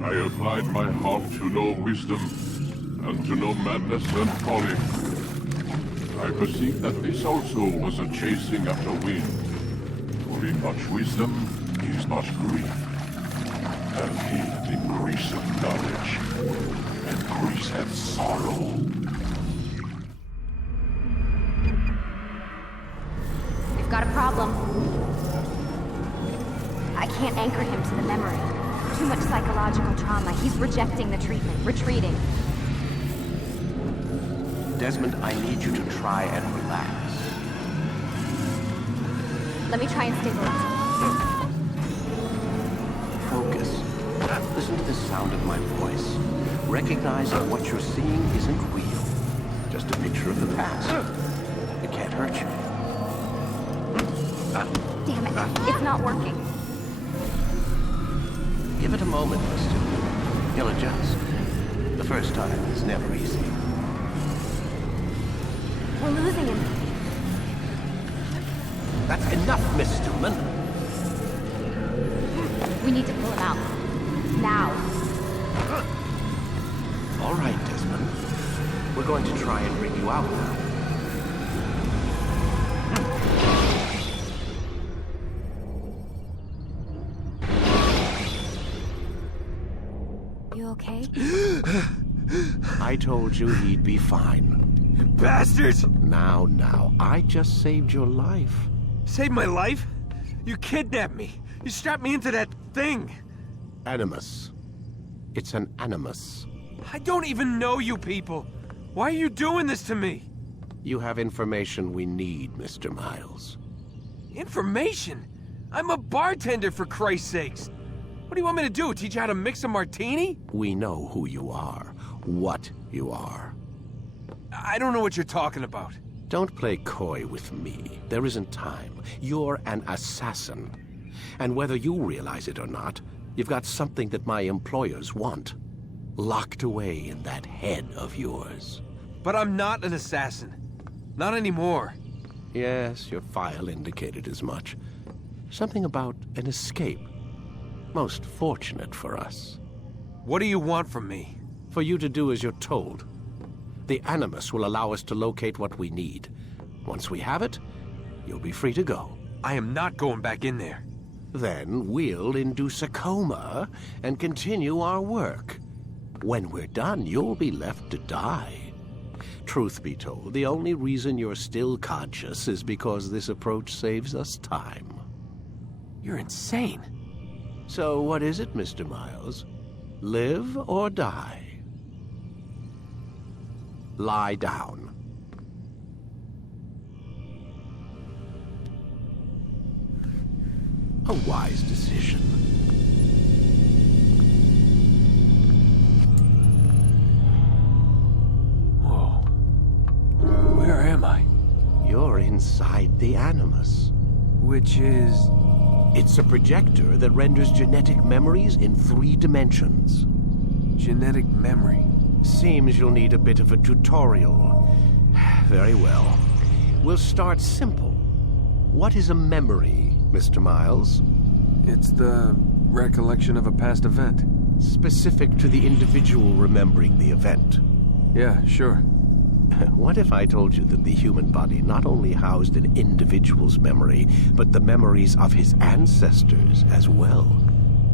I applied my heart to know wisdom, and to know madness and folly. I perceived that this also was a chasing after wind. For in much wisdom is much grief. And he that increaseth knowledge increaseth sorrow. We've got a problem. I can't anchor him to the memory. Too much psychological trauma. He's rejecting the treatment, retreating. Desmond, I need you to try and relax. Let me try and stabilize him. Focus. Listen to the sound of my voice. Recognize that what you're seeing isn't real. Just a picture of the past. It can't hurt you. Damn it, it's not working. Give it a moment, mister. He'll adjust. The first time is never easy. We're losing him. That's enough, Miss Stillman. We need to pull him out. Now. All right, Desmond. We're going to try and bring you out now. You okay? I told you he'd be fine. Bastards! Now, I just saved your life. Saved my life? You kidnapped me. You strapped me into that thing. Animus, It's an animus. I don't even know you people. Why are you doing this to me? You have information we need, Mr. Miles. Information? I'm a bartender, for Christ's sakes. What do you want me to do, teach you how to mix a martini? We know who you are, what you are. I don't know what you're talking about. Don't play coy with me. There isn't time. You're an assassin. And whether you realize it or not, you've got something that my employers want. Locked away in that head of yours. But I'm not an assassin. Not anymore. Yes, your file indicated as much. Something about an escape. Most fortunate for us. What do you want from me? For you to do as you're told. The Animus will allow us to locate what we need. Once we have it, you'll be free to go. I am not going back in there. Then we'll induce a coma and continue our work. When we're done, you'll be left to die. Truth be told, the only reason you're still conscious is because this approach saves us time. You're insane. So what is it, Mr. Miles? Live or die? Lie down. A wise decision. Whoa. Where am I? You're inside the Animus. Which is... It's a projector that renders genetic memories in 3 dimensions. genetic memory. Seems you'll need a bit of a tutorial. Very well. We'll start simple. What is a memory, Mr. Miles? It's the recollection of a past event. Specific to the individual remembering the event. Yeah, sure. What if I told you that the human body not only housed an individual's memory, but the memories of his ancestors as well?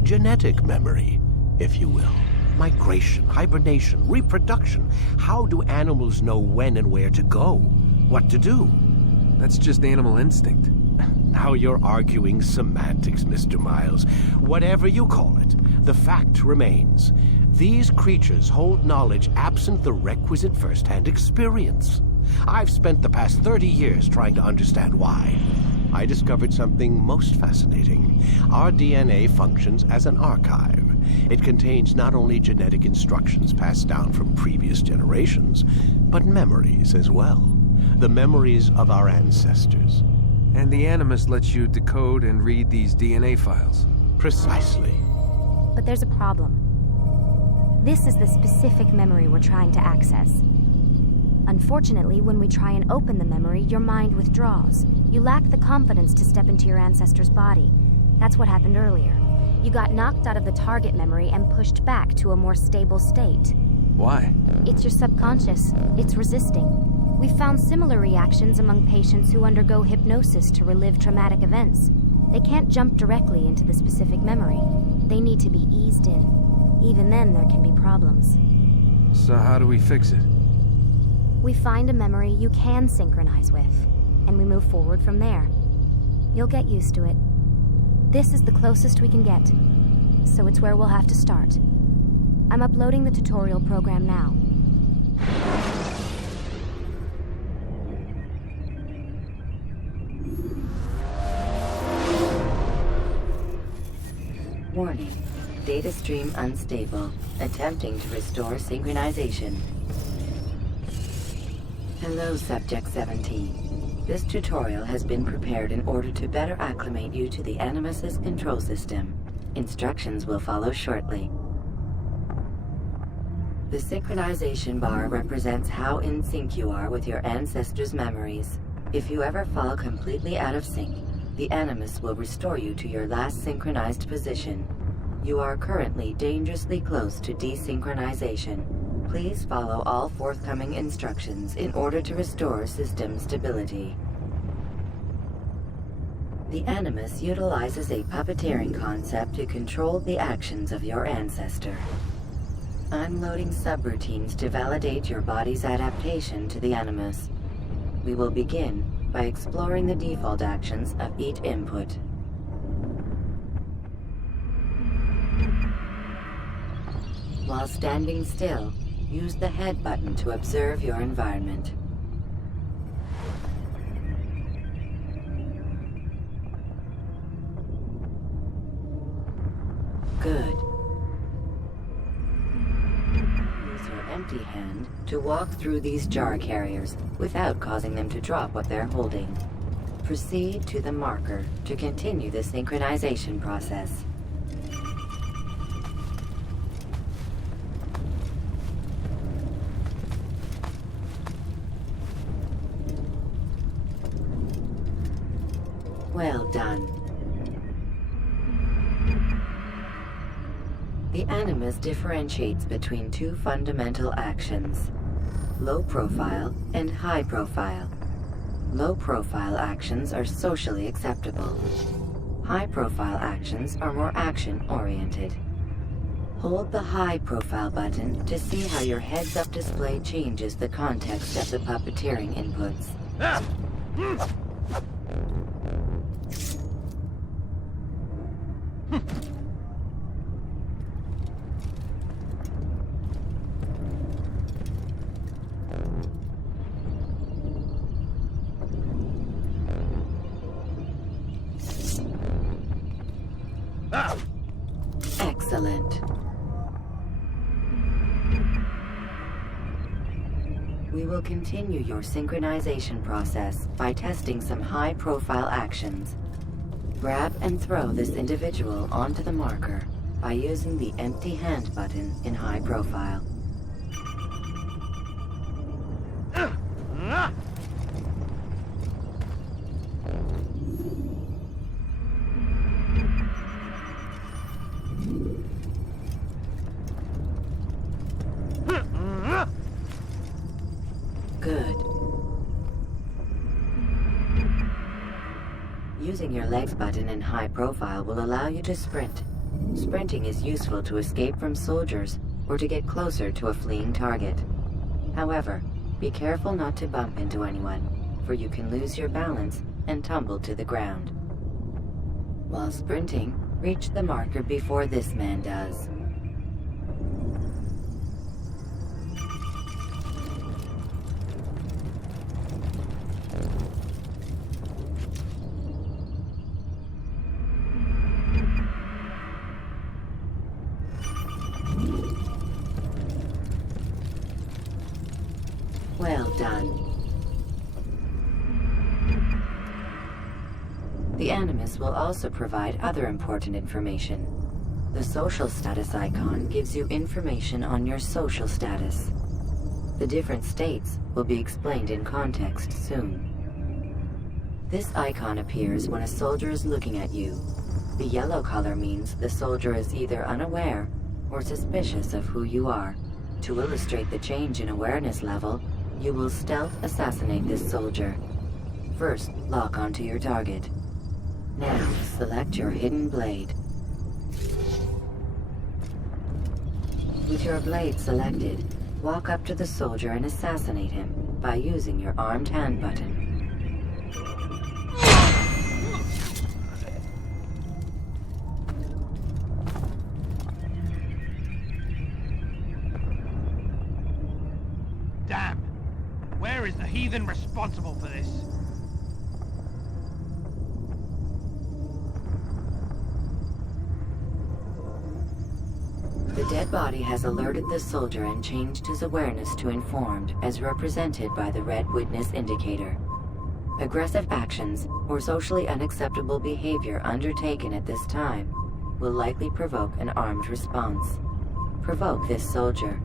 Genetic memory, if you will. Migration, hibernation, reproduction. How do animals know when and where to go? What to do? That's just animal instinct. Now you're arguing semantics, Mr. Miles. Whatever you call it, the fact remains. These creatures hold knowledge absent the requisite first-hand experience. I've spent the past 30 years trying to understand why. I discovered something most fascinating. Our DNA functions as an archive. It contains not only genetic instructions passed down from previous generations, but memories as well. The memories of our ancestors. And the Animus lets you decode and read these DNA files. Precisely. But there's a problem. This is the specific memory we're trying to access. Unfortunately, when we try and open the memory, your mind withdraws. You lack the confidence to step into your ancestor's body. That's what happened earlier. You got knocked out of the target memory and pushed back to a more stable state. Why? It's your subconscious. It's resisting. We found similar reactions among patients who undergo hypnosis to relive traumatic events. They can't jump directly into the specific memory. They need to be eased in. Even then, there can be problems. So how do we fix it? We find a memory you can synchronize with, and we move forward from there. You'll get used to it. This is the closest we can get, so it's where we'll have to start. I'm uploading the tutorial program now. Warning. Data stream unstable. Attempting to restore synchronization. Hello, Subject 17. This tutorial has been prepared in order to better acclimate you to the Animus's control system. Instructions will follow shortly. The synchronization bar represents how in sync you are with your ancestors' memories. If you ever fall completely out of sync, the Animus will restore you to your last synchronized position. You are currently dangerously close to desynchronization. Please follow all forthcoming instructions in order to restore system stability. The Animus utilizes a puppeteering concept to control the actions of your ancestor. I'm loading subroutines to validate your body's adaptation to the Animus. We will begin by exploring the default actions of each input. While standing still, use the head button to observe your environment. Good. Use your empty hand to walk through these jar carriers without causing them to drop what they're holding. Proceed to the marker to continue the synchronization process. Well done. The Animus differentiates between two fundamental actions: low profile and high profile. Low profile actions are socially acceptable. High profile actions are more action-oriented. Hold the high profile button to see how your heads-up display changes the context of the puppeteering inputs. Excellent. We will continue your synchronization process by testing some high-profile actions. Grab and throw this individual onto the marker by using the empty hand button in high profile. Good. Using your legs button in high profile will allow you to sprint. Sprinting is useful to escape from soldiers or to get closer to a fleeing target. However, be careful not to bump into anyone, for you can lose your balance and tumble to the ground. While sprinting, reach the marker before this man does. Well done. The Animus will also provide other important information. The social status icon gives you information on your social status. The different states will be explained in context soon. This icon appears when a soldier is looking at you. The yellow color means the soldier is either unaware or suspicious of who you are. To illustrate the change in awareness level, you will stealth assassinate this soldier. First, lock onto your target. Now, select your hidden blade. With your blade selected, walk up to the soldier and assassinate him by using your armed hand button. Damn! Where is the heathen responsible for this? The dead body has alerted the soldier and changed his awareness to informed, as represented by the red witness indicator. Aggressive actions or socially unacceptable behavior undertaken at this time will likely provoke an armed response. Provoke this soldier.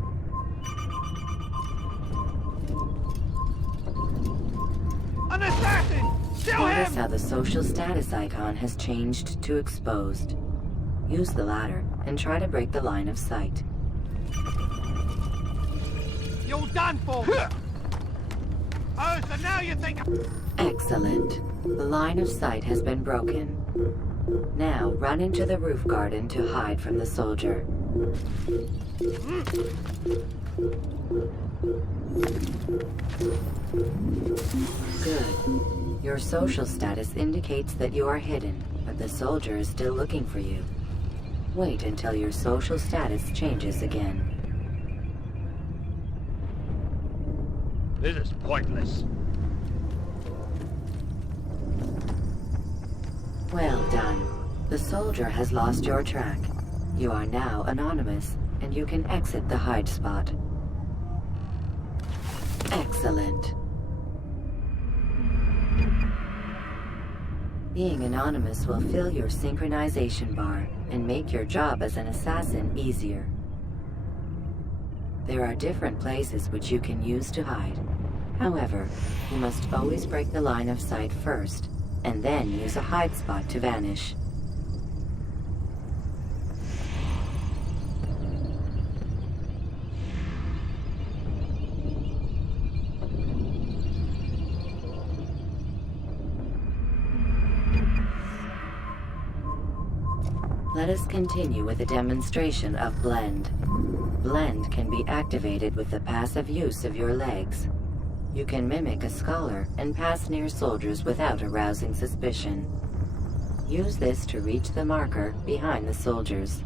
An assassin! Kill him! Notice how the social status icon has changed to exposed. Use the ladder and try to break the line of sight. You're done for! Oh, so now you think... Excellent. The line of sight has been broken. Now run into the roof garden to hide from the soldier. Good. Your social status indicates that you are hidden, but the soldier is still looking for you. Wait until your social status changes again. This is pointless. Well done. The soldier has lost your track. You are now anonymous, and you can exit the hide spot. Excellent. Being anonymous will fill your synchronization bar and make your job as an assassin easier. There are different places which you can use to hide. However, you must always break the line of sight first, and then use a hide spot to vanish. Let us continue with a demonstration of Blend. Blend can be activated with the passive use of your legs. You can mimic a scholar and pass near soldiers without arousing suspicion. Use this to reach the marker behind the soldiers.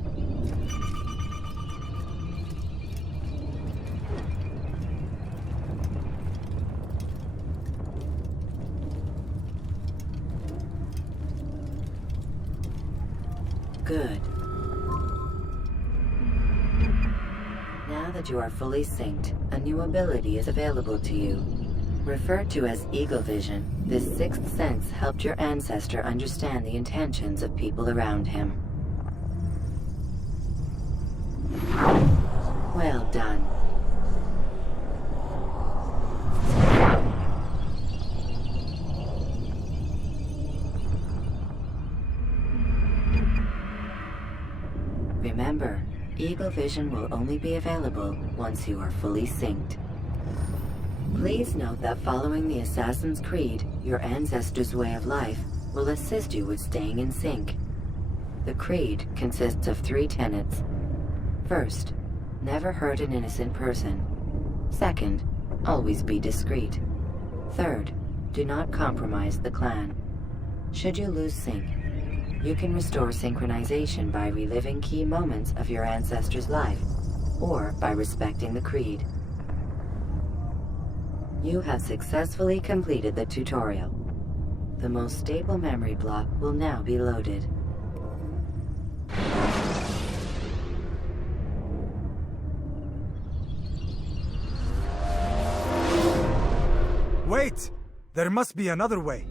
Good. Now that you are fully synced, a new ability is available to you. Referred to as Eagle Vision, this sixth sense helped your ancestor understand the intentions of people around him. Well done. Remember, Eagle Vision will only be available once you are fully synced. Please note that following the Assassin's Creed, your ancestors' way of life, will assist you with staying in sync. The Creed consists of 3 tenets. First, never hurt an innocent person. Second, always be discreet. Third, do not compromise the clan. Should you lose sync, you can restore synchronization by reliving key moments of your ancestor's life, or by respecting the Creed. You have successfully completed the tutorial. The most stable memory block will now be loaded. Wait! There must be another way.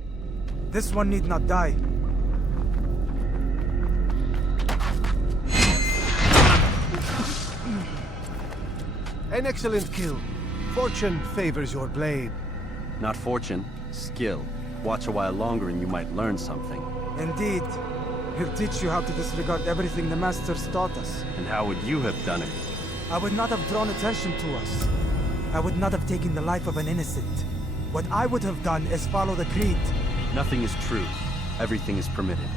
This one need not die. An excellent kill. Fortune favors your blade. Not fortune, skill. Watch a while longer and you might learn something. Indeed. He'll teach you how to disregard everything the Masters taught us. And how would you have done it? I would not have drawn attention to us. I would not have taken the life of an innocent. What I would have done is follow the Creed. Nothing is true. Everything is permitted.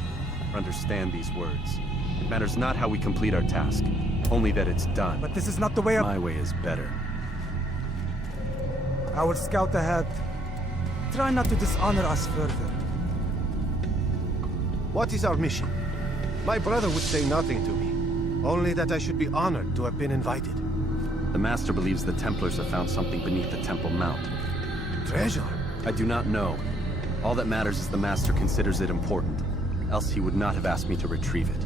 Understand these words. It matters not how we complete our task, only that it's done. But this is not the way of... My way is better. I will scout ahead. Try not to dishonor us further. What is our mission? My brother would say nothing to me. Only that I should be honored to have been invited. The Master believes the Templars have found something beneath the Temple Mount. Treasure? I do not know. All that matters is the Master considers it important. Else he would not have asked me to retrieve it.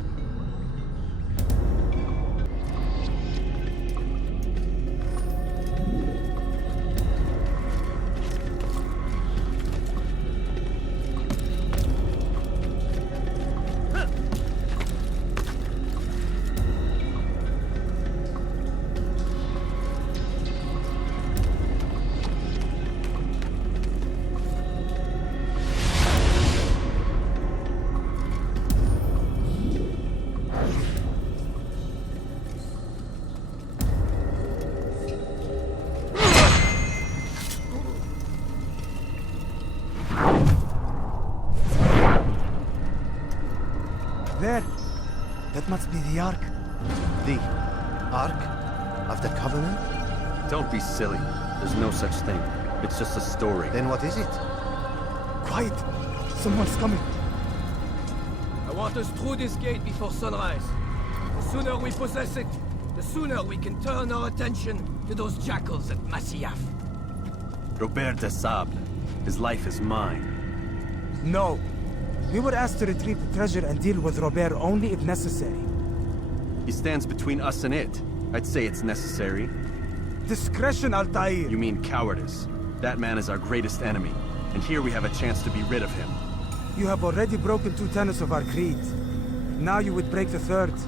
There! That must be the Ark. The Ark of the Covenant? Don't be silly. There's no such thing. It's just a story. Then what is it? Quiet! Someone's coming. I want us through this gate before sunrise. The sooner we possess it, the sooner we can turn our attention to those jackals at Masyaf. Robert de Sable. His life is mine. No. We were asked to retrieve the treasure and deal with Robert only if necessary. He stands between us and it. I'd say it's necessary. Discretion, Altair! You mean cowardice. That man is our greatest enemy, and here we have a chance to be rid of him. You have already broken 2 tenets of our creed. Now you would break the 3rd.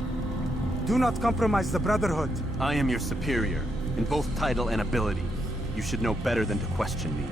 Do not compromise the Brotherhood. I am your superior, in both title and ability. You should know better than to question me.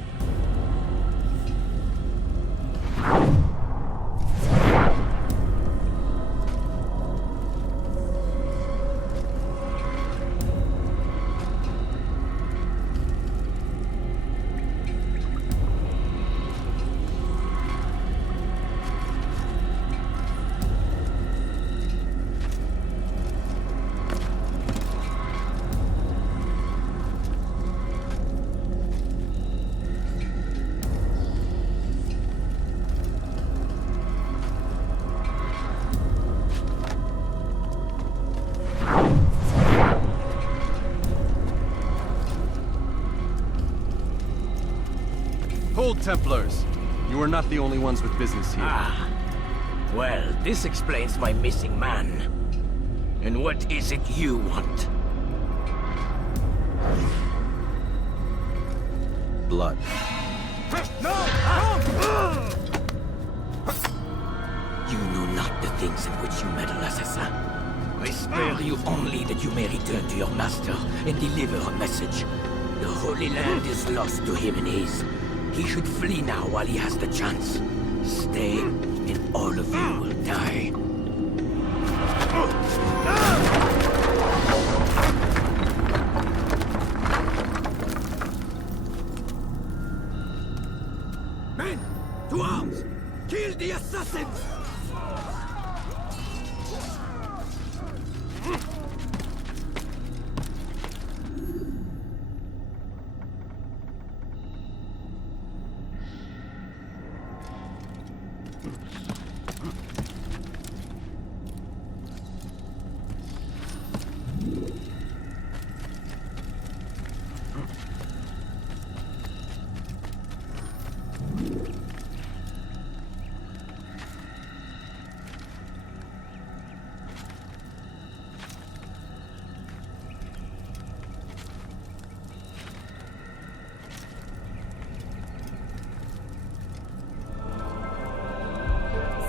Hold, Templars! You are not the only ones with business here. Ah. Well, this explains my missing man. And what is it you want? Blood. No! You know not the things in which you meddle, assassin. I spare you only that you may return to your master and deliver a message. The Holy Land is lost to him and his. He should flee now while he has the chance. Stay, and all of you will die. Men, to arms! Kill the assassins!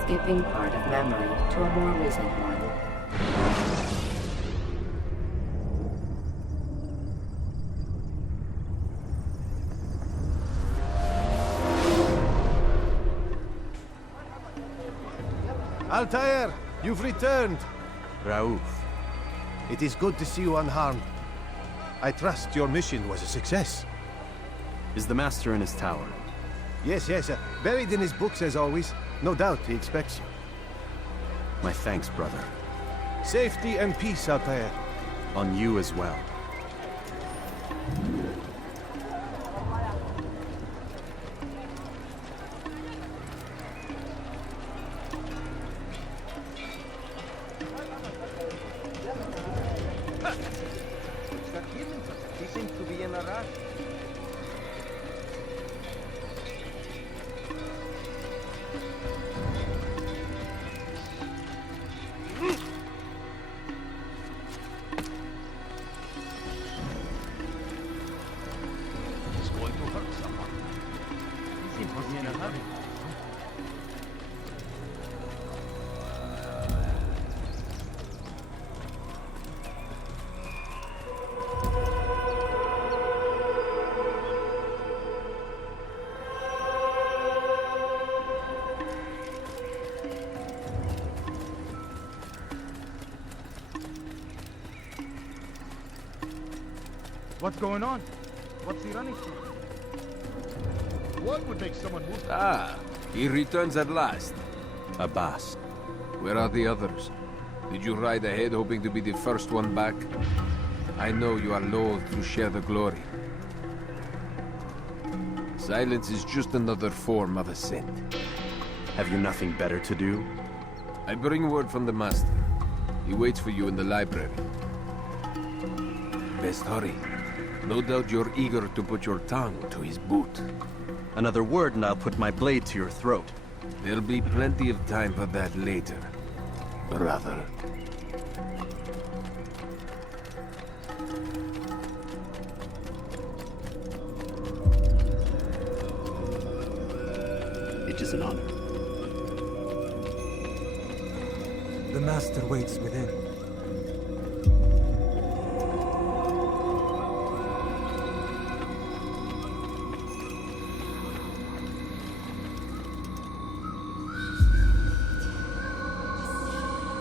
Skipping part of memory to a more recent one. Altair, you've returned. Raouf. It is good to see you unharmed. I trust your mission was a success. Is the Master in his tower? Yes, buried in his books as always. No doubt he expects you. My thanks, brother. Safety and peace, Altair. On you as well. He seems to be in a rush. What's going on? What's he running from? What would make someone move? Ah, he returns at last. Abbas. Where are the others? Did you ride ahead hoping to be the first one back? I know you are loath to share the glory. Silence is just another form of assent. Have you nothing better to do? I bring word from the Master. He waits for you in the library. Best hurry. No doubt you're eager to put your tongue to his boot. Another word and I'll put my blade to your throat. There'll be plenty of time for that later, brother. It is an honor. The Master waits within.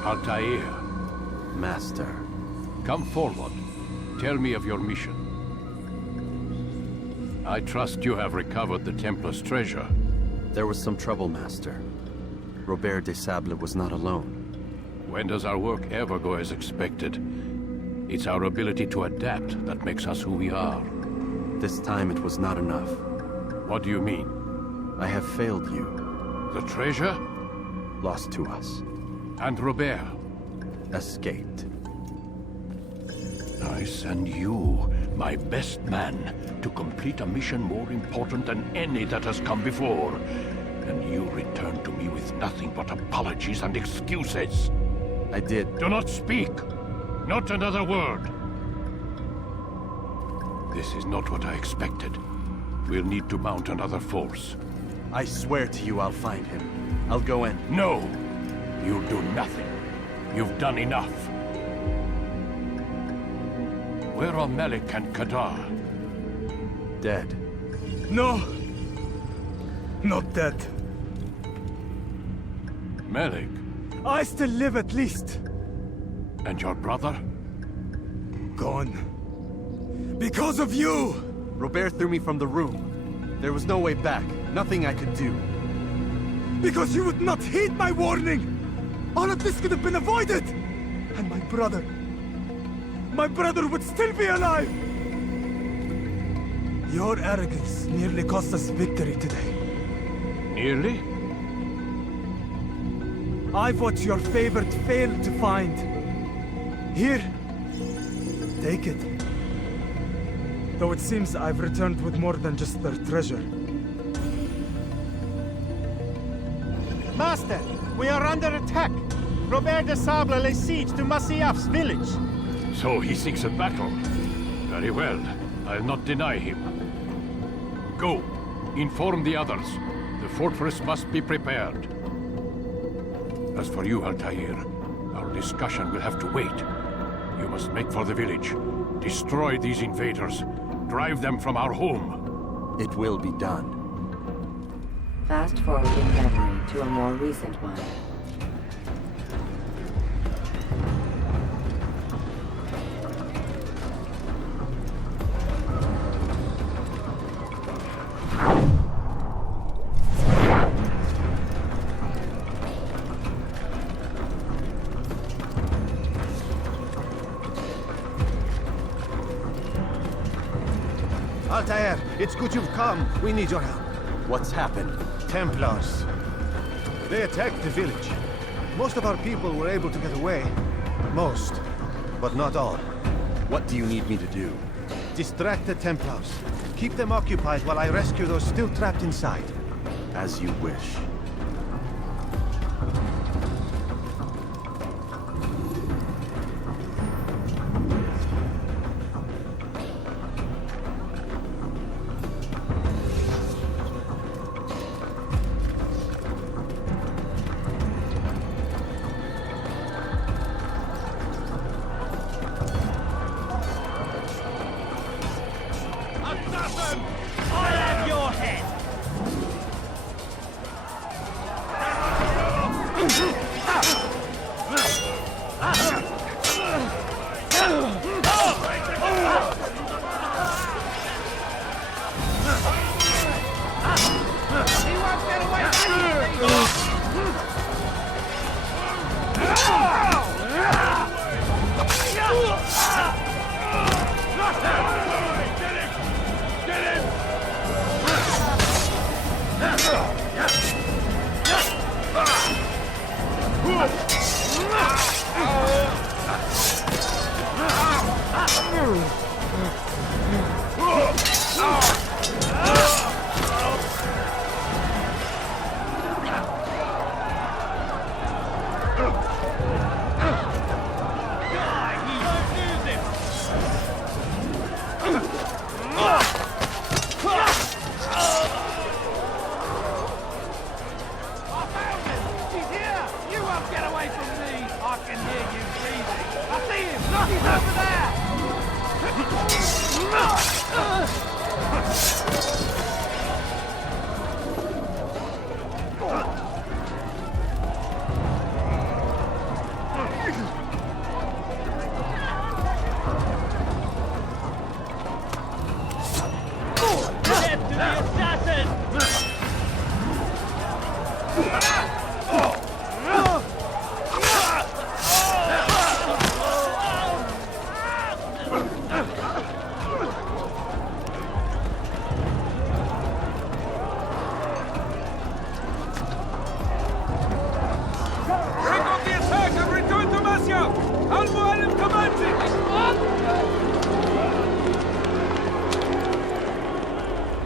Altair, Master. come forward. Tell me of your mission. I trust you have recovered the Templar's treasure. There was some trouble, Master. Robert de Sable was not alone. When does our work ever go as expected? It's our ability to adapt that makes us who we are. This time it was not enough. What do you mean? I have failed you. The treasure? Lost to us. And Robert? Escaped. I send you, my best man, to complete a mission more important than any that has come before. And you return to me with nothing but apologies and excuses. I did. Do not speak! Not another word! This is not what I expected. We'll need to mount another force. I swear to you I'll find him. I'll go in. No! You'll do nothing. You've done enough. Where are Malik and Kadar? Dead. No! Not dead. Malik? I still live at least. And your brother? Gone. Because of you! Robert threw me from the room. There was no way back. Nothing I could do. Because you would not heed my warning! All of this could have been avoided! And my brother would still be alive! Your arrogance nearly cost us victory today. Nearly? I've what your favorite failed to find. Here, take it. Though it seems I've returned with more than just their treasure. Master, we are under attack. Robert de Sable lays siege to Masyaf's village. So he seeks a battle. Very well. I'll not deny him. Go. Inform the others. The fortress must be prepared. As for you, Altair, our discussion will have to wait. You must make for the village. Destroy these invaders. Drive them from our home. It will be done. Fast forward in memory to a more recent one. Altair, it's good you've come. We need your help. What's happened? Templars. They attacked the village. Most of our people were able to get away. Most, but not all. What do you need me to do? Distract the Templars. Keep them occupied while I rescue those still trapped inside. As you wish.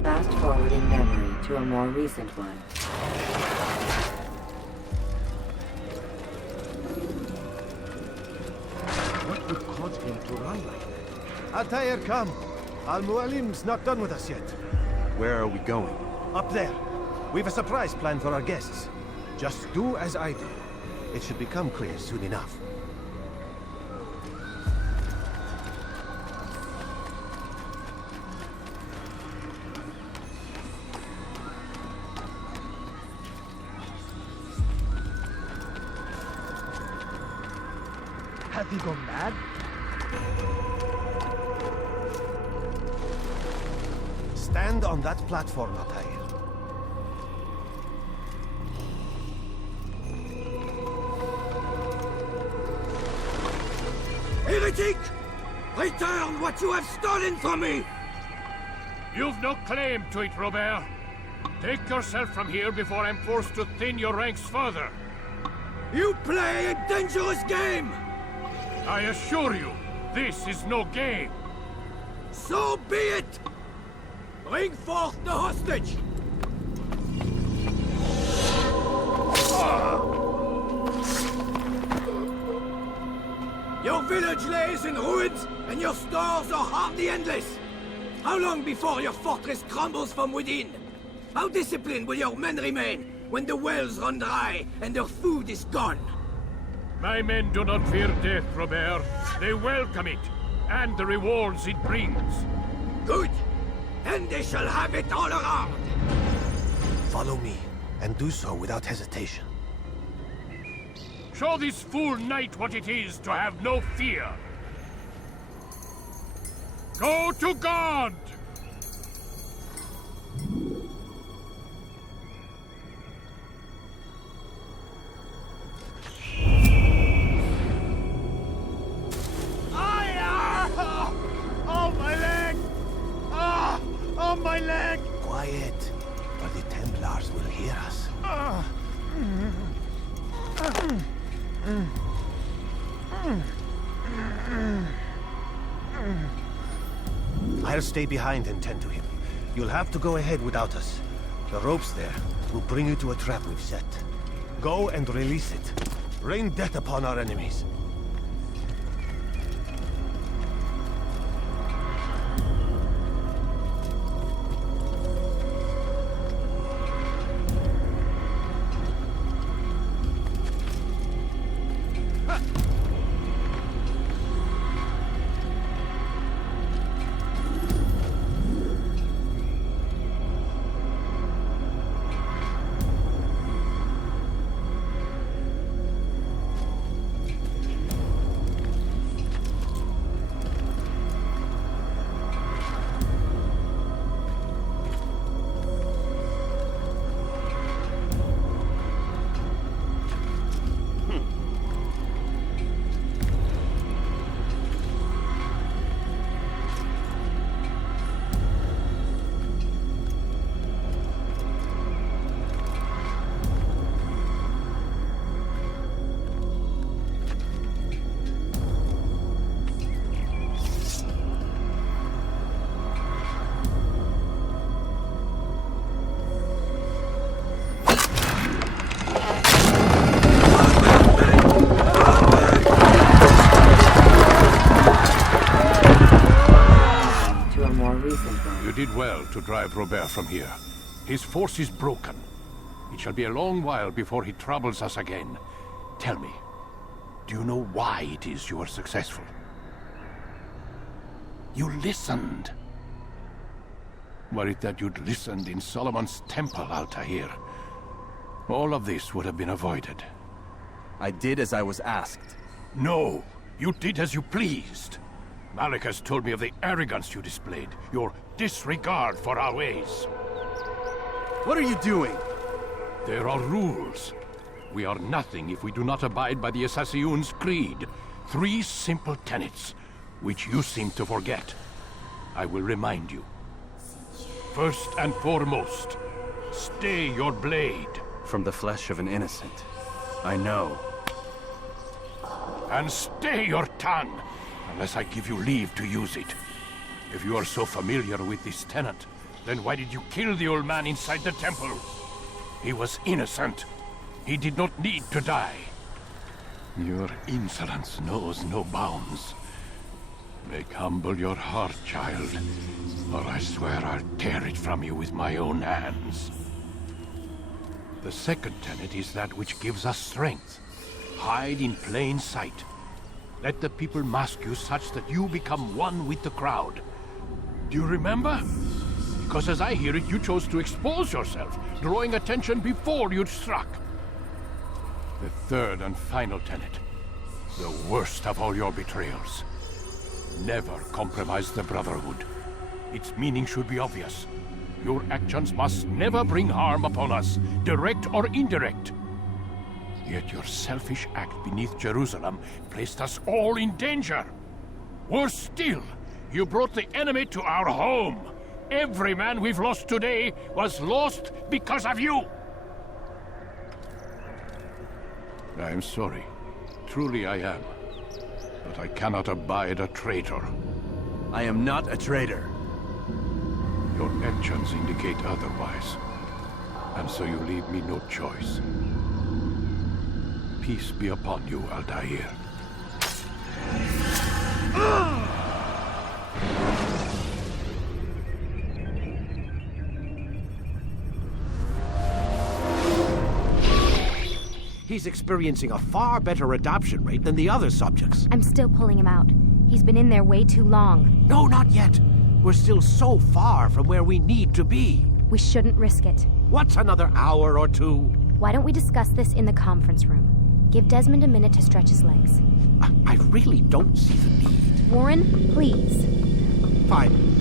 Fast forwarding memory to a more recent one. What would cause him to run like that? Altair, come. Al-Mualim's not done with us yet. Where are we going? Up there. We've a surprise plan for our guests. Just do as I do. It should become clear soon enough. Have you gone mad? Stand on that platform, Altair. Heretic! Return what you have stolen from me! You've no claim to it, Robert. Take yourself from here before I'm forced to thin your ranks further. You play a dangerous game! I assure you, this is no game. So be it! Bring forth the hostage! Your village lays in ruins, and your stores are hardly endless. How long before your fortress crumbles from within? How disciplined will your men remain when the wells run dry and their food is gone? My men do not fear death, Robert. They welcome it, and the rewards it brings. Good. Then they shall have it all around. Follow me, and do so without hesitation. Show this fool knight what it is to have no fear. Go to God! Oh, my leg! Ah! Oh, my leg! Quiet, or the Templars will hear us. I'll stay behind and tend to him. You'll have to go ahead without us. The ropes there will bring you to a trap we've set. Go and release it. Rain death upon our enemies. To drive Robert from here. His force is broken. It shall be a long while before he troubles us again. Tell me, do you know why it is you are successful? You listened. Were it that you'd listened in Solomon's temple, Altair, all of this would have been avoided. I did as I was asked. No, you did as you pleased. Malik has told me of the arrogance you displayed, your disregard for our ways. What are you doing? There are rules. We are nothing if we do not abide by the Assassin's creed. 3 simple tenets, which you seem to forget. I will remind you. First and foremost, stay your blade. From the flesh of an innocent. I know. And stay your tongue, unless I give you leave to use it. If you are so familiar with this tenet, then why did you kill the old man inside the temple? He was innocent. He did not need to die. Your insolence knows no bounds. Make humble your heart, child, or I swear I'll tear it from you with my own hands. The second tenet is that which gives us strength. Hide in plain sight. Let the people mask you such that you become one with the crowd. Do you remember? Because as I hear it, you chose to expose yourself, drawing attention before you'd struck. The third and final tenet. The worst of all your betrayals. Never compromise the Brotherhood. Its meaning should be obvious. Your actions must never bring harm upon us, direct or indirect. Yet your selfish act beneath Jerusalem placed us all in danger. Worse still, you brought the enemy to our home. Every man we've lost today was lost because of you. I am sorry. Truly I am. But I cannot abide a traitor. I am not a traitor. Your actions indicate otherwise. And so you leave me no choice. Peace be upon you, Altair. He's experiencing a far better adoption rate than the other subjects. I'm still pulling him out. He's been in there way too long. No, not yet. We're still so far from where we need to be. We shouldn't risk it. What's another hour or two? Why don't we discuss this in the conference room? Give Desmond a minute to stretch his legs. I really don't see the need. Warren, please. Fine.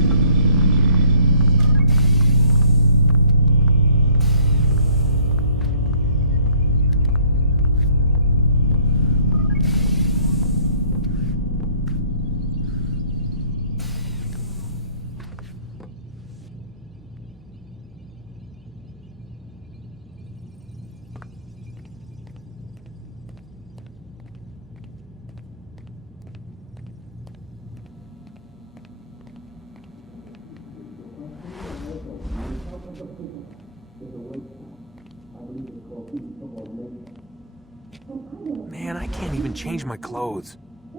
Man, I can't even change my clothes. I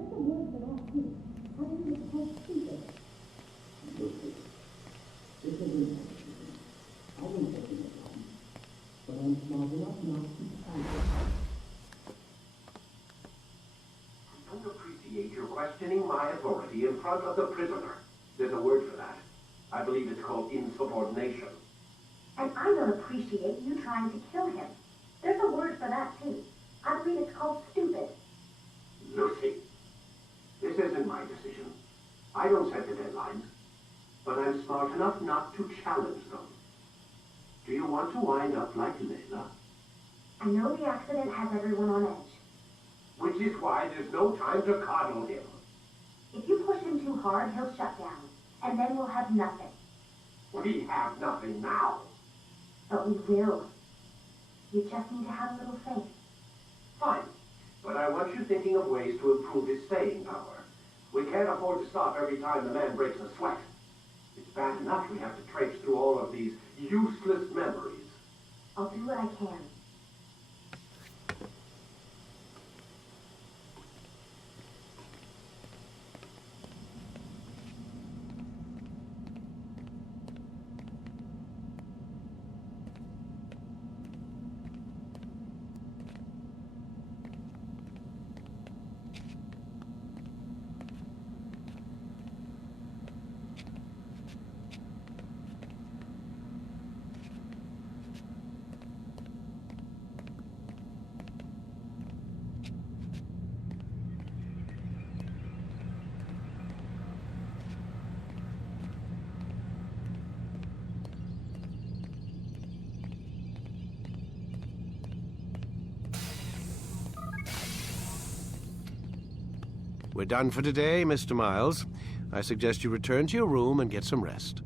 don't appreciate your questioning my authority in front of the prisoner. There's a word for that. I believe it's called insubordination. And I don't appreciate you trying to kill him. There's a word for that, too. I believe it's called stupid. Lucy, this isn't my decision. I don't set the deadlines. But I'm smart enough not to challenge them. Do you want to wind up like Layla? I know the accident has everyone on edge. Which is why there's no time to coddle him. If you push him too hard, he'll shut down. And then we'll have nothing. We have nothing now. But we will. You just need to have a little faith. Fine. But I want you thinking of ways to improve his staying power. We can't afford to stop every time the man breaks a sweat. It's bad enough we have to traipse through all of these useless memories. I'll do what I can. We're done for today, Mr. Miles. I suggest you return to your room and get some rest.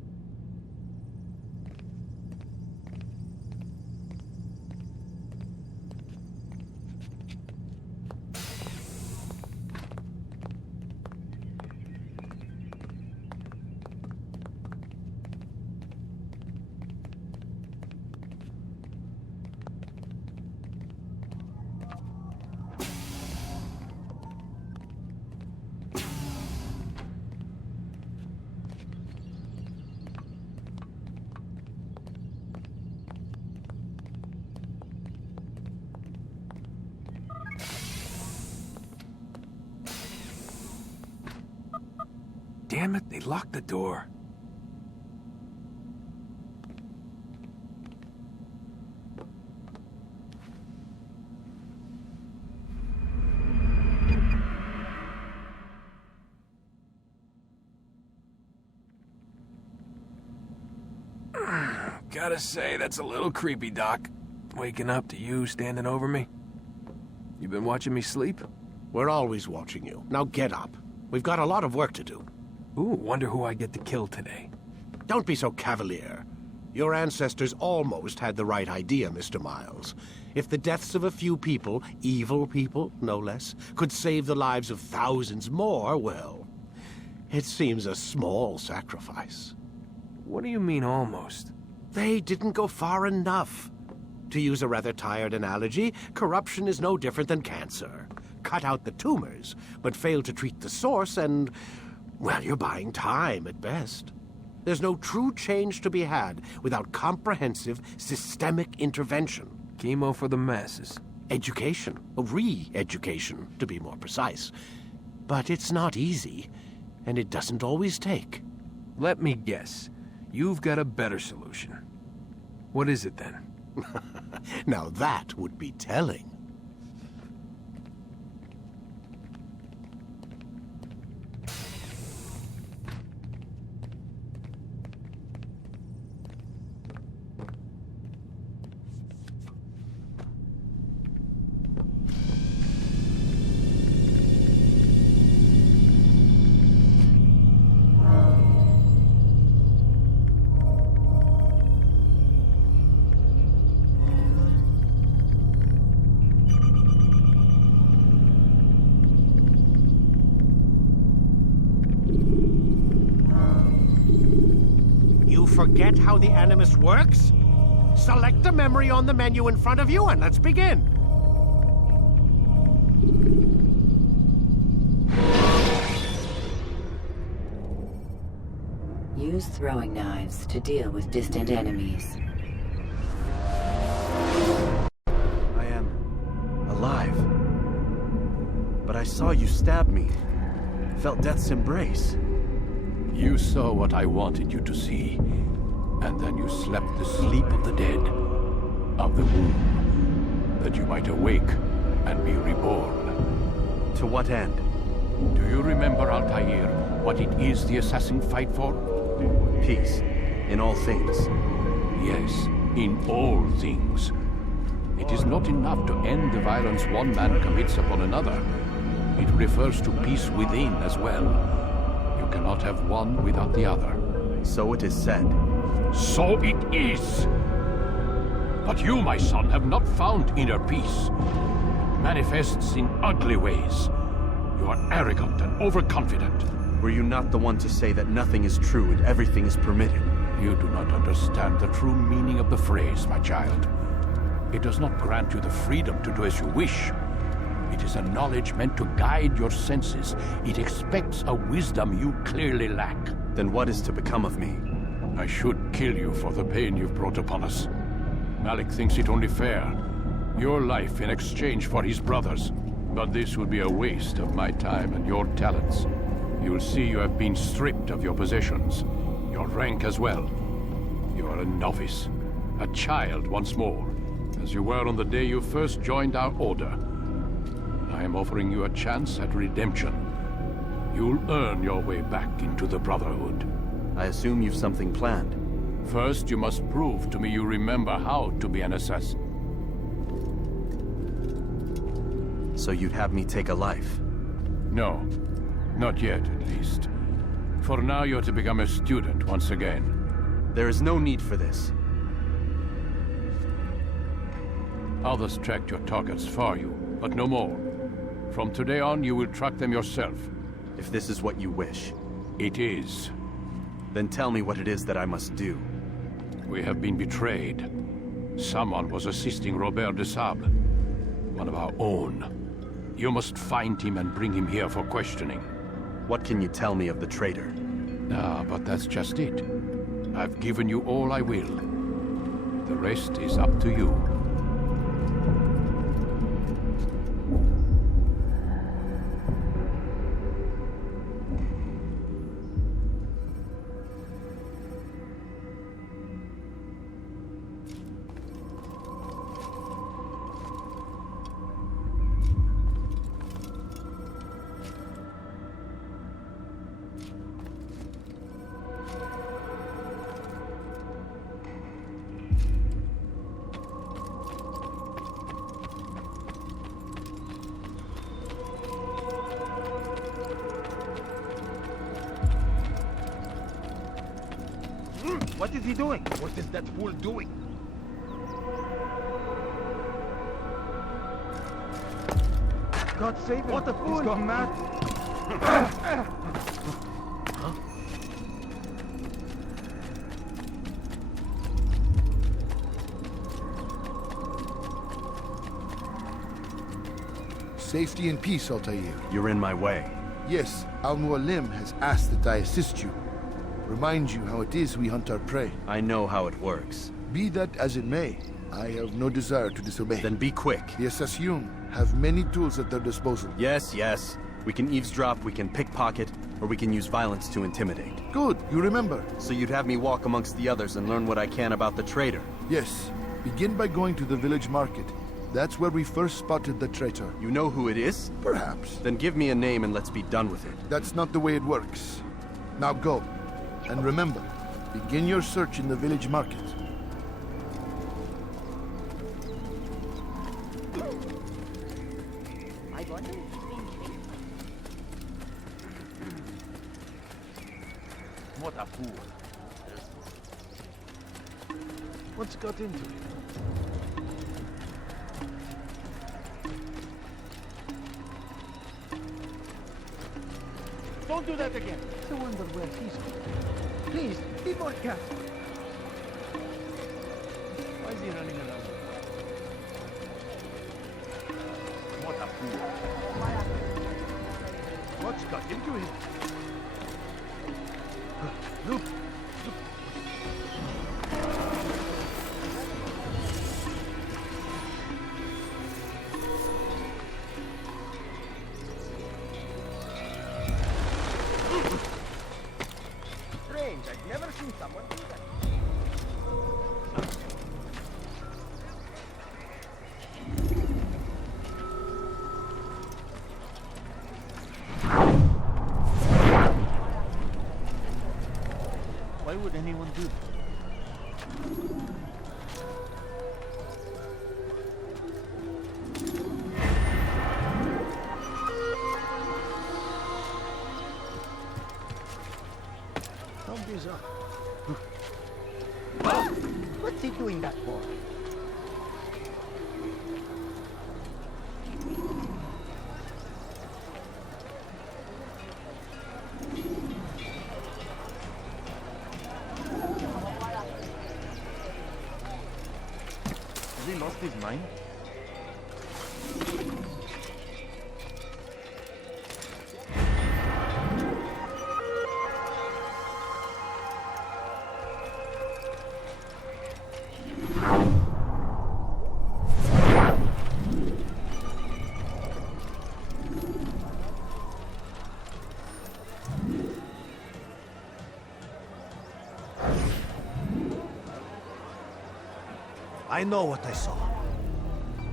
Damn it, they locked the door. Gotta say, that's a little creepy, Doc. Waking up to you standing over me. You been watching me sleep? We're always watching you. Now get up. We've got a lot of work to do. Ooh, wonder who I get to kill today. Don't be so cavalier. Your ancestors almost had the right idea, Mr. Miles. If the deaths of a few people, evil people, no less, could save the lives of thousands more, well, it seems a small sacrifice. What do you mean, almost? They didn't go far enough. To use a rather tired analogy, corruption is no different than cancer. Cut out the tumors, but fail to treat the source and, well, you're buying time at best. There's no true change to be had without comprehensive, systemic intervention. Chemo for the masses. Education. Re-education, to be more precise. But it's not easy, and it doesn't always take. Let me guess. You've got a better solution. What is it, then? Now that would be telling. Forget how the Animus works? Select the memory on the menu in front of you and let's begin. Use throwing knives to deal with distant enemies. I am alive. But I saw you stab me. Felt death's embrace. You saw what I wanted you to see, and then you slept the sleep of the dead, of the womb, that you might awake and be reborn. To what end? Do you remember, Altair, what it is the assassins fight for? Peace, in all things. Yes, in all things. It is not enough to end the violence one man commits upon another. It refers to peace within as well. You cannot have one without the other. So it is said. So it is! But you, my son, have not found inner peace. It manifests in ugly ways. You are arrogant and overconfident. Were you not the one to say that nothing is true and everything is permitted? You do not understand the true meaning of the phrase, my child. It does not grant you the freedom to do as you wish. It is a knowledge meant to guide your senses. It expects a wisdom you clearly lack. Then what is to become of me? I should kill you for the pain you've brought upon us. Malik thinks it only fair. Your life in exchange for his brother's. But this would be a waste of my time and your talents. You will see you have been stripped of your possessions. Your rank as well. You are a novice. A child once more. As you were on the day you first joined our order. I am offering you a chance at redemption. You'll earn your way back into the Brotherhood. I assume you've something planned. First, you must prove to me you remember how to be an assassin. So you'd have me take a life? No. Not yet, at least. For now, you're to become a student once again. There is no need for this. Others tracked your targets for you, but no more. From today on, you will track them yourself. If this is what you wish. It is. Then tell me what it is that I must do. We have been betrayed. Someone was assisting Robert de Sable, one of our own. You must find him and bring him here for questioning. What can you tell me of the traitor? Ah, but that's just it. I've given you all I will. The rest is up to you. What is he doing? What is that fool doing? God save him. What a fool! He's gone mad. Huh? Safety and peace, Altair. You're in my way. Yes, Al-Mualim has asked that I assist you. Remind you how it is we hunt our prey. I know how it works. Be that as it may, I have no desire to disobey. Then be quick. The Assassin have many tools at their disposal. Yes, yes. We can eavesdrop, we can pickpocket, or we can use violence to intimidate. Good, you remember. So you'd have me walk amongst the others and learn what I can about the traitor? Yes. Begin by going to the village market. That's where we first spotted the traitor. You know who it is? Perhaps. Then give me a name and let's be done with it. That's not the way it works. Now go. And remember, begin your search in the village market. What a fool. What's got into it? Don't do that again. I wonder where he's going. Please, be more careful. Why is he running around? What a fool. What's got into him? Look! Strange, I've never seen someone do that. Why would anyone do that? Somebody's up. What's he doing that for? Has he lost his mind? I know what I saw.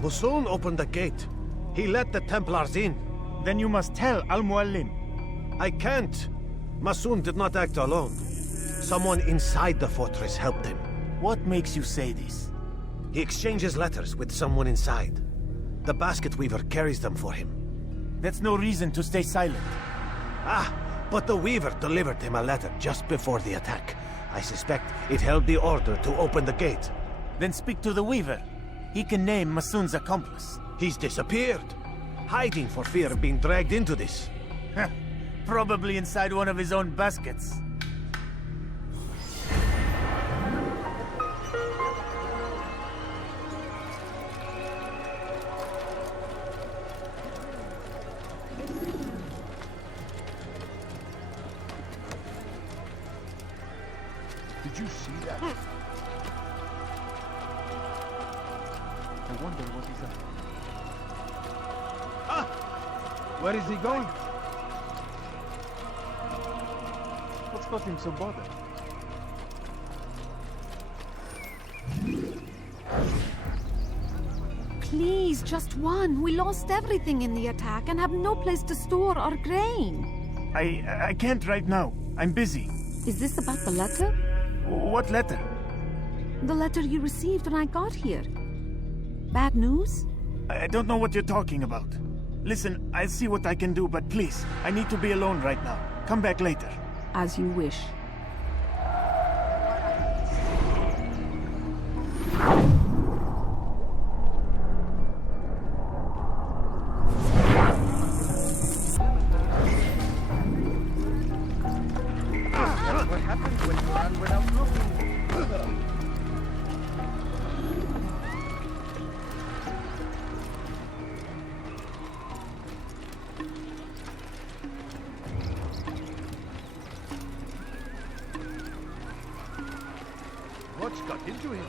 Musoon opened the gate. He let the Templars in. Then you must tell Al-Mualim. I can't. Musoon did not act alone. Someone inside the fortress helped him. What makes you say this? He exchanges letters with someone inside. The basket weaver carries them for him. That's no reason to stay silent. Ah, but the Weaver delivered him a letter just before the attack. I suspect it held the order to open the gate. Then speak to the Weaver. He can name Masun's accomplice. He's disappeared, hiding for fear of being dragged into this. Probably inside one of his own baskets. Did you see that? I wonder what he's up. Ah! Where is he going? What's got him so bothered? Please, just one. We lost everything in the attack and have no place to store our grain. I can't right now. I'm busy. Is this about the letter? What letter? The letter you received when I got here. Bad news? I don't know what you're talking about. Listen, I'll see what I can do, but please, I need to be alone right now. Come back later. As you wish. What happens when you run without looking? What's got into him?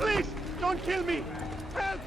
Please, don't kill me! Help!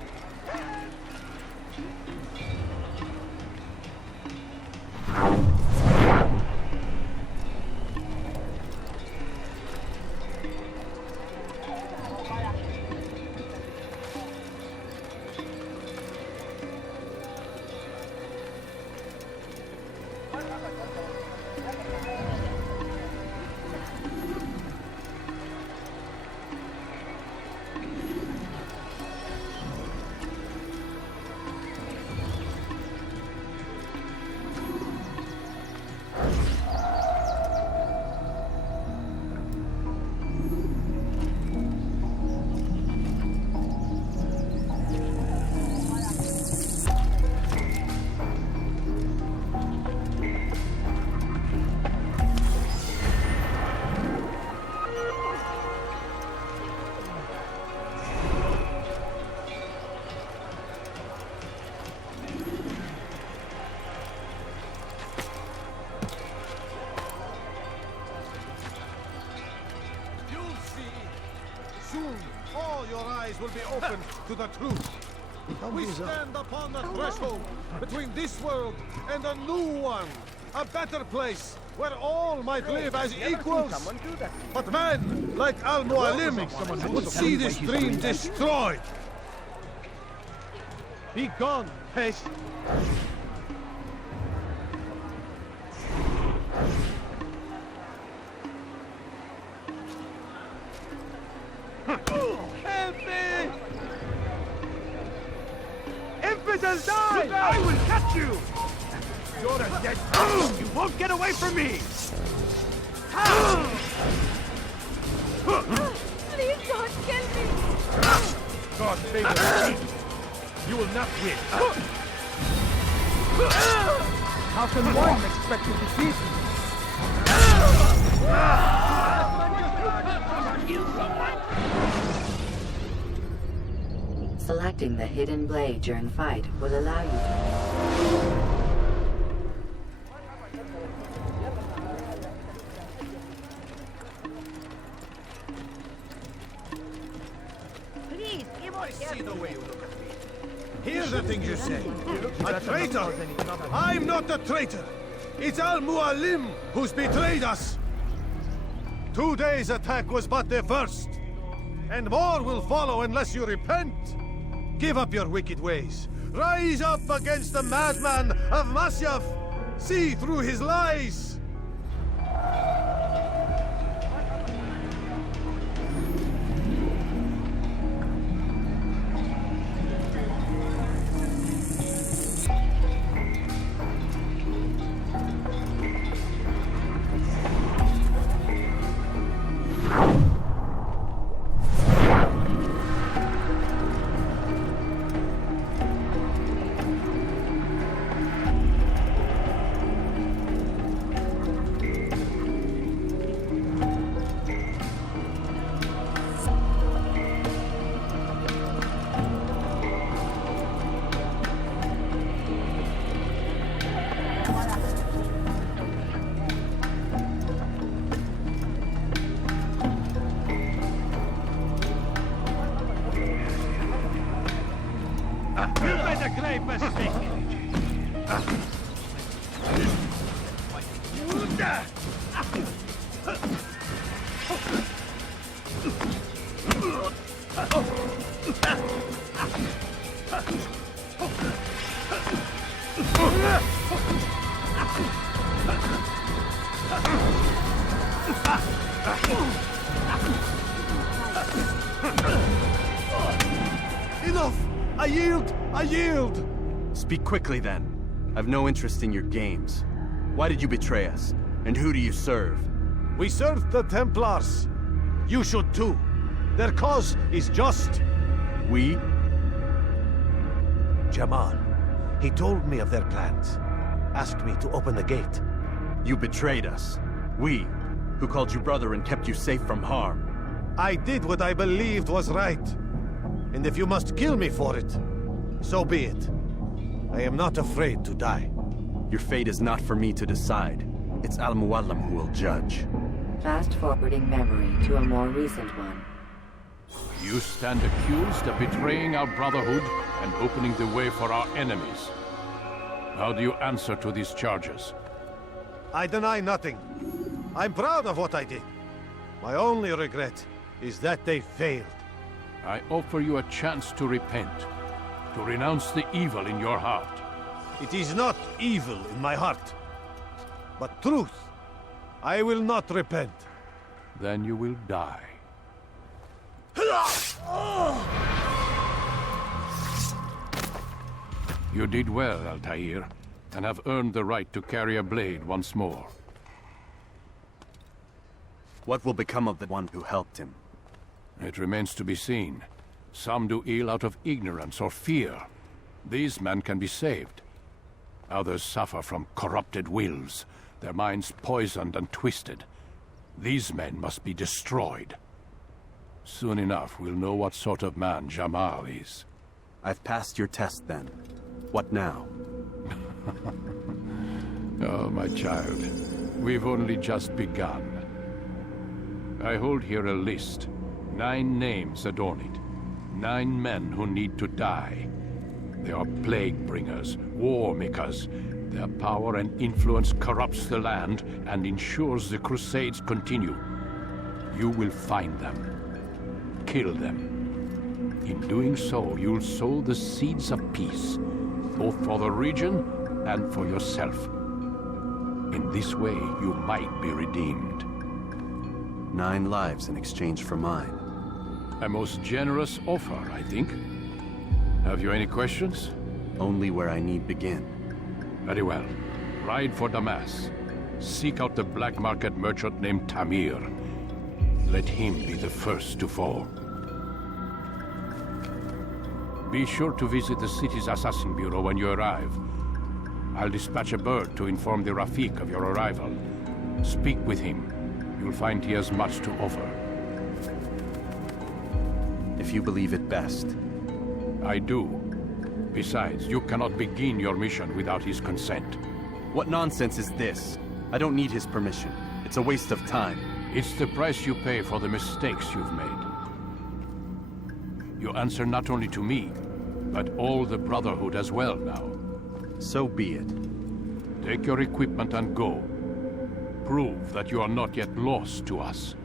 Soon, all your eyes will be opened to the truth. We stand upon the threshold between this world and a new one. A better place where all might live as equals. But men like Al-Mualim would see this dream destroyed. Be gone, Hesh. Help me! Infidel, die! I will catch you! You're a dead man. You won't get away from me! Please don't kill me! God favor me. You will not win. How can one expect to defeat me? Selecting the hidden blade during fight will allow you to... See the way you look at me. Hear the things you say. A traitor! I'm not a traitor! It's Al-Mualim who's betrayed us! Today's attack was but the first. And more will follow unless you repent. Give up your wicked ways. Rise up against the madman of Masyaf. See through his lies. Enough! I yield! I yield! Speak quickly, then. I've no interest in your games. Why did you betray us? And who do you serve? We serve the Templars. You should too. Their cause is just. We? Jamal. He told me of their plans. Asked me to open the gate. You betrayed us. We, who called you brother and kept you safe from harm. I did what I believed was right. And if you must kill me for it, so be it. I am not afraid to die. Your fate is not for me to decide. It's Al-Mualim who will judge. Fast-forwarding memory to a more recent one. You stand accused of betraying our brotherhood and opening the way for our enemies. How do you answer to these charges? I deny nothing. I'm proud of what I did. My only regret is that they failed. I offer you a chance to repent, to renounce the evil in your heart. It is not evil in my heart, but truth. I will not repent. Then you will die. You did well, Altair, and have earned the right to carry a blade once more. What will become of the one who helped him? It remains to be seen. Some do ill out of ignorance or fear. These men can be saved. Others suffer from corrupted wills, their minds poisoned and twisted. These men must be destroyed. Soon enough, we'll know what sort of man Jamal is. I've passed your test, then. What now? Oh, my child. We've only just begun. I hold here a list. 9 names adorn it. 9 men who need to die. They are plague bringers, war makers. Their power and influence corrupts the land and ensures the Crusades continue. You will find them. Kill them. In doing so, you'll sow the seeds of peace, both for the region and for yourself. In this way, you might be redeemed. 9 lives in exchange for mine. A most generous offer, I think. Have you any questions? Only where I need begin. Very well. Ride for Damas. Seek out the black market merchant named Tamir. Let him be the first to fall. Be sure to visit the city's assassin bureau when you arrive. I'll dispatch a bird to inform the Rafiq of your arrival. Speak with him. You'll find he has much to offer. If you believe it best. I do. Besides, you cannot begin your mission without his consent. What nonsense is this? I don't need his permission. It's a waste of time. It's the price you pay for the mistakes you've made. You answer not only to me, but all the Brotherhood as well now. So be it. Take your equipment and go. Prove that you are not yet lost to us.